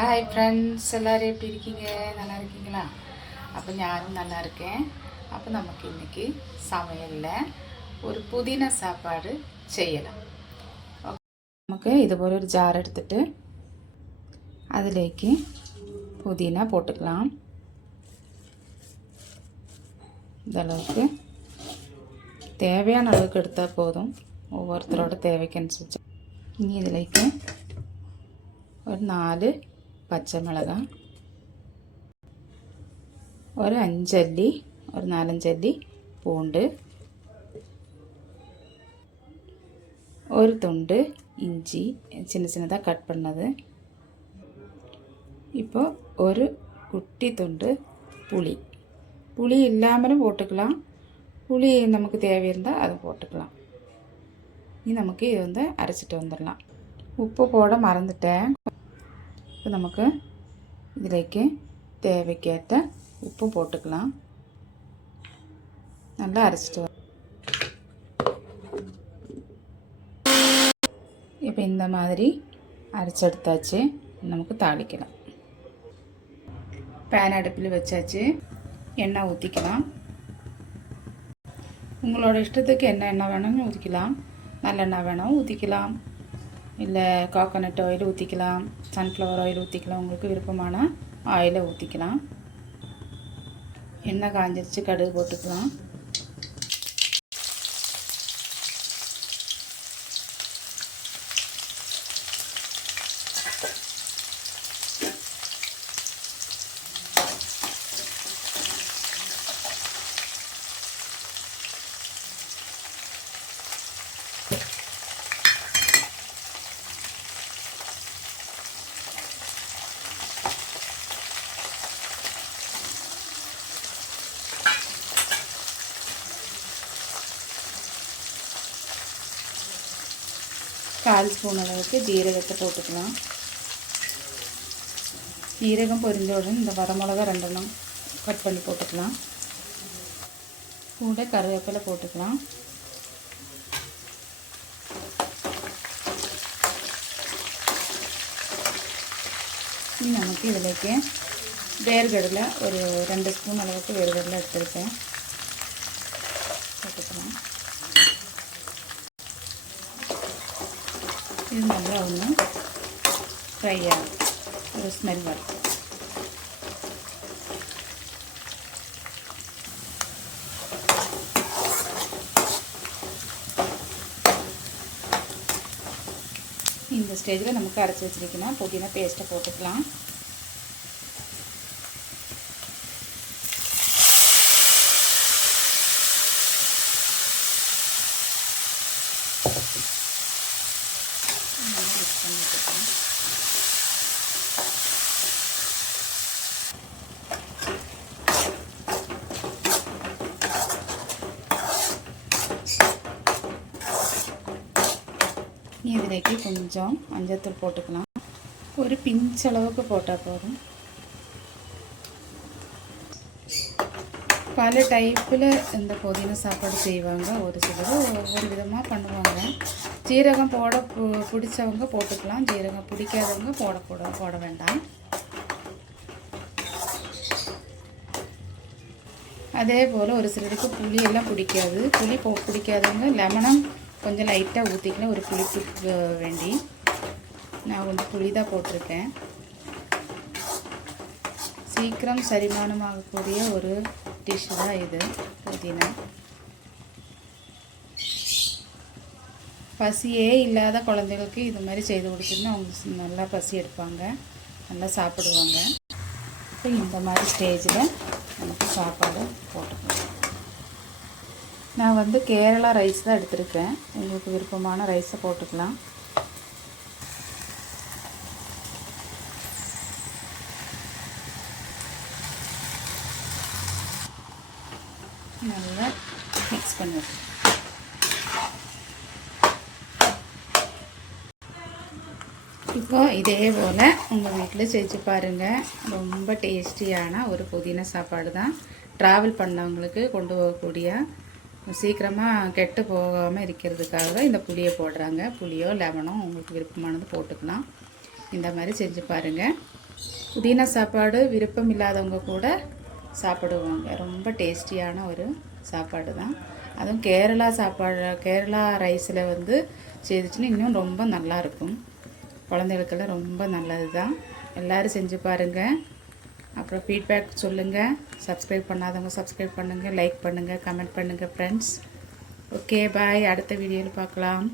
Hi friends, எல்லோரும் எப்படி இருக்கீங்க? நல்லா இருக்கீங்களா? அப்போ நானும் நல்லா இருக்கேன். அப்போ நமக்கு இன்றைக்கி சமையலில் ஒரு புதினா சாப்பாடு செய்யலாம். நமக்கு இது போல் ஒரு ஜார் எடுத்துகிட்டு அதிலேக்கு புதினா போட்டுக்கலாம். இந்த அளவுக்கு தேவையான அளவுக்கு எடுத்தால் போதும், ஒவ்வொருத்தரோட தேவைக்கு அனுசரிச்சு. இனி இதிலேக்கு ஒரு 4 பச்சை மிளகாய், ஒரு 5 அள்ளி, ஒரு 4-5 அள்ளி பூண்டு, ஒரு துண்டு இஞ்சி சின்ன சின்னதாக கட் பண்ணது, இப்போ ஒரு குட்டி துண்டு புளி. புளி இல்லாமலும் போட்டுக்கலாம், புளி நமக்கு தேவை இருந்தால் அதை போட்டுக்கலாம். இது நமக்கு இது வந்து அரைச்சிட்டு வந்துடலாம். உப்பு போட மறந்துட்டேன். இப்போ நமக்கு இதிலேக்கு தேவைக்கேற்ற உப்பு போட்டுக்கலாம். நல்லா அரைச்சிட்டு இப்போ இந்த மாதிரி அரைச்சி எடுத்தாச்சு. நமக்கு தாளிக்கலாம். பேன் அடுப்பில் வச்சாச்சு. எண்ணெய் ஊற்றிக்கலாம். உங்களோட இஷ்டத்துக்கு என்ன எண்ணெய் வேணும்னு ஊற்றிக்கலாம். நல்லெண்ணெய் வேணும் ஊற்றிக்கலாம், இல்லை கோகோனட் ஆயில் ஊற்றிக்கலாம், சன்ஃப்ளவர் ஆயில் ஊற்றிக்கலாம். உங்களுக்கு விருப்பமான ஆயிலை ஊற்றிக்கலாம். எண்ணெய் காஞ்சிருச்சு, கடுகு போட்டுக்கலாம். கால் ஸ்பூன் அளவுக்கு ஜீரகத்தை போட்டுக்கலாம். ஜீரகம் பொரிஞ்ச உடனே இந்த வரமிளகா 2 கட் பண்ணி போட்டுக்கலாம். கூட கருவேப்பிலை போட்டுக்கலாம். நமக்கு இதிலேக்கு வேர்கடலை ஒரு 2 ஸ்பூன் அளவுக்கு வேர்கடலை எடுத்துருக்கேன், போட்டுக்கலாம். இது நல்லா ஒன்று ஃப்ரை ஆகும், ஒரு ஸ்மெல் வரும். இந்த ஸ்டேஜில் நமக்கு அரைச்சி வச்சிருக்கணும் புதினா பேஸ்ட்டை போட்டுக்கலாம். இதிலேக்கு கொஞ்சம் மஞ்சள்தூள் போட்டுக்கலாம். ஒரு பிஞ்ச் அளவுக்கு போட்டால் போதும். பல டைப்பில் இந்த புதினா சாப்பாடு செய்வாங்க. ஒரு சிலர் ஒவ்வொரு விதமாக பண்ணுவாங்க. ஜீரகம் பிடிச்சவங்க போட்டுக்கலாம், ஜீரகம் பிடிக்காதவங்க போட வேண்டாம். அதே போல் ஒரு சிலருக்கு புளியெல்லாம் பிடிக்காது. புளி பிடிக்காதவங்க லெமனும் கொஞ்சம் லைட்டாக ஊற்றிக்கலாம், ஒரு புளிப்பு வேண்டி. நான் வந்து புளி தான் போட்டிருக்கேன். சீக்கிரம் செரிமானமாகக்கூடிய ஒரு டிஷ் தான் இது புதினா. பசியே இல்லாத குழந்தைகளுக்கு இது மாதிரி செய்து கொடுத்தீங்கன்னா அவங்க நல்லா பசி எடுப்பாங்க, நல்லா சாப்பிடுவாங்க. இப்போ இந்த மாதிரி ஸ்டேஜில் நமக்கு சாப்பாடு போட்டுக்கலாம். நான் வந்து கேரளா ரைஸ் தான் எடுத்திருக்கேன். உங்களுக்கு விருப்பமான ரைஸை போட்டுக்கலாம். நல்லா மிக்ஸ் பண்ணுவேன். இப்போ இதே போல் உங்கள் வீட்டில் செஞ்சு பாருங்கள். ரொம்ப டேஸ்டியான ஒரு புதினா சாப்பாடு தான். ட்ராவல் பண்ணவங்களுக்கு கொண்டு போகக்கூடிய சீக்கிரமாக கெட்டு போகாமல் இருக்கிறதுக்காக இந்த புளியை போடுறாங்க. புளியோ லெமனோ உங்களுக்கு விருப்பமானது போட்டுக்கலாம். இந்த மாதிரி செஞ்சு பாருங்கள். புதினா சாப்பாடு விருப்பம் இல்லாதவங்க கூட சாப்பிடுவாங்க. ரொம்ப டேஸ்டியான ஒரு சாப்பாடு தான். அதுவும் கேரளா ரைஸில் வந்து செய்துச்சுன்னா இன்னும் ரொம்ப நல்லாயிருக்கும். குழந்தைகளுக்கெல்லாம் ரொம்ப நல்லது தான். எல்லோரும் செஞ்சு பாருங்கள். அப்புறம் ஃபீட்பேக் சொல்லுங்கள். சப்ஸ்கிரைப் பண்ணாதவங்க சப்ஸ்கிரைப் பண்ணுங்கள், லைக் பண்ணுங்கள், கமெண்ட் பண்ணுங்கள் ஃப்ரெண்ட்ஸ். Okay bye. அடுத்த வீடியோவில் பார்க்கலாம்.